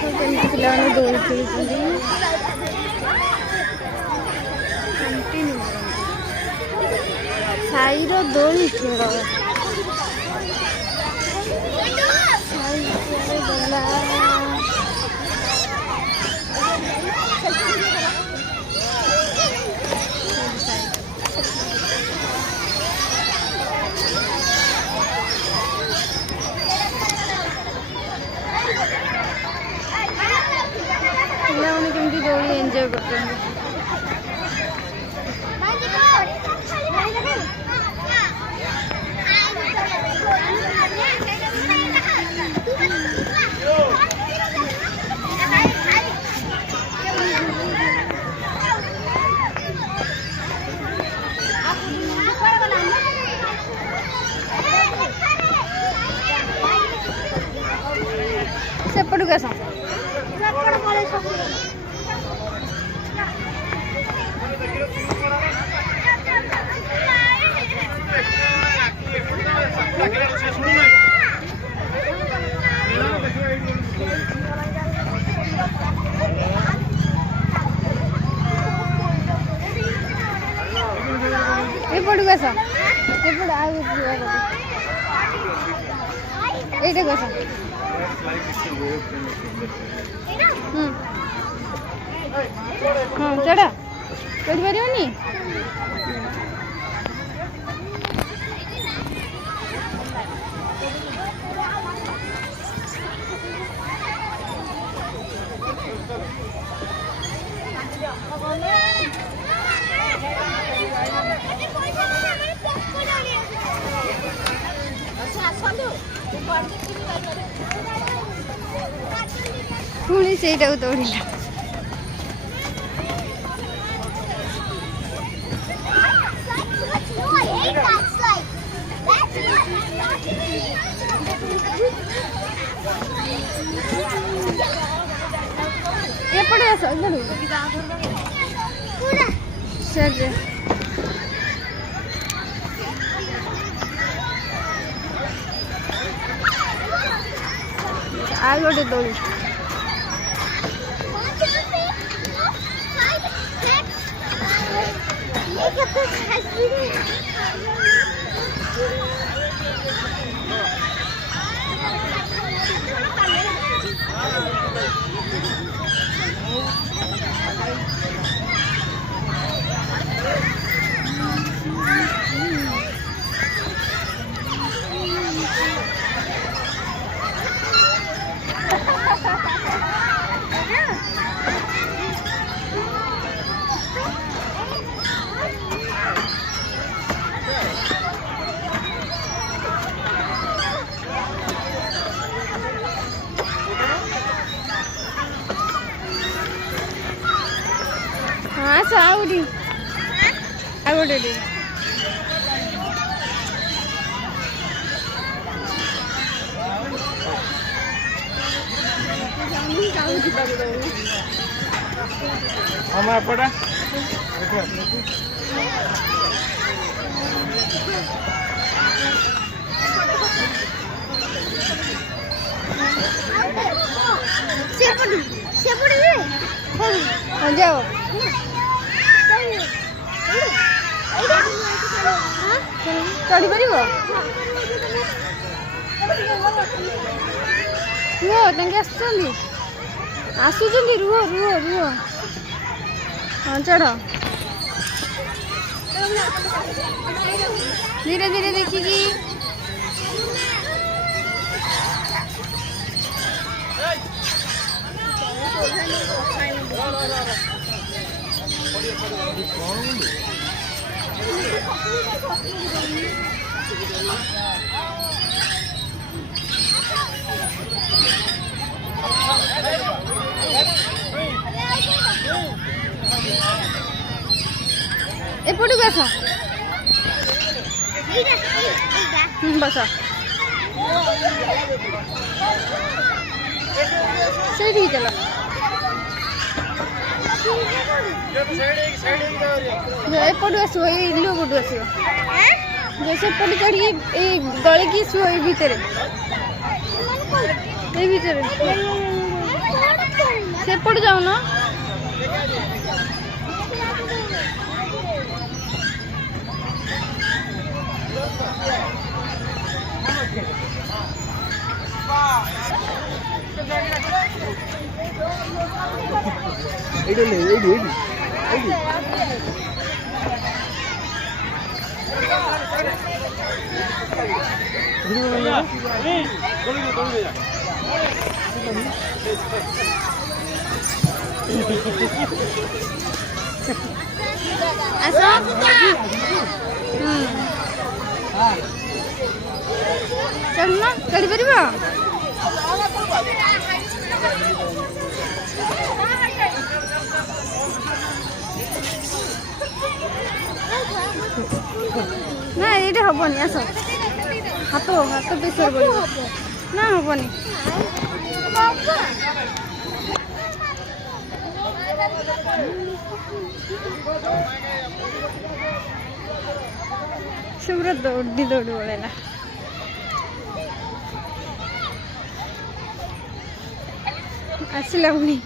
ପିଲାମାନେ ଦୋଳି ଖେଳୁଛନ୍ତି। ସାଇର ଦୋଳି ଖେଳ ଗଲା। ପିଲାମାନେ କେମିତି ଦୋଳି ଏନ୍ଜୟ କରୁଛନ୍ତି। ସେପଟକୁ ଆସ। ଏପଟକୁ ଆସ। ଏପଟ ଆଉ ଏଇଟାକୁ ଆସ। ହଁ ଚଢ଼ା ଚଢ଼ି ପାରିବନି। ପୁଣି ସେଇଟାକୁ ଦୌଡ଼ିଲା। ଏପଟେ ଆସ। ସେଠି ଆଉ ଗୋଟେ ଦୋଳି। ଆସ ଆଉ ଗୋଟେ ଯାଅ। ଚଢ଼ି ପାରିବ? ରୁହ, ତାଙ୍କେ ଆସୁଛନ୍ତି। ରୁହ। ହଁ ଚଢ଼। ଧୀରେ ଧୀରେ ଦେଖିକି। ଏପଟକୁ ଆସ। ବସ। ସେଇଠିକି ଚାଲ। ଏପଟୁ ଆସିବ, ଏଇ ଇଲୁ ପଟୁ ଆସିବ। ସେପଟେ ଚଢ଼ିକି ଏଇ ଗଳିକି ଶୁଅ, ଏଇ ଭିତରେ। ସେପଟେ ଯାଉନ। ଆସ। ଚାଲୁନ ଚଢ଼ି ପାରିବ। ନା ଏଇଟା ହବନି। ଆସ ହାତ ପ୍ରେସର ପଡ଼ିବ। ନା ହବନି। ସେ ପୁରା ଦୌଡ଼ି ପଳେଇଲା। ଆସିଲା ପୁଣି।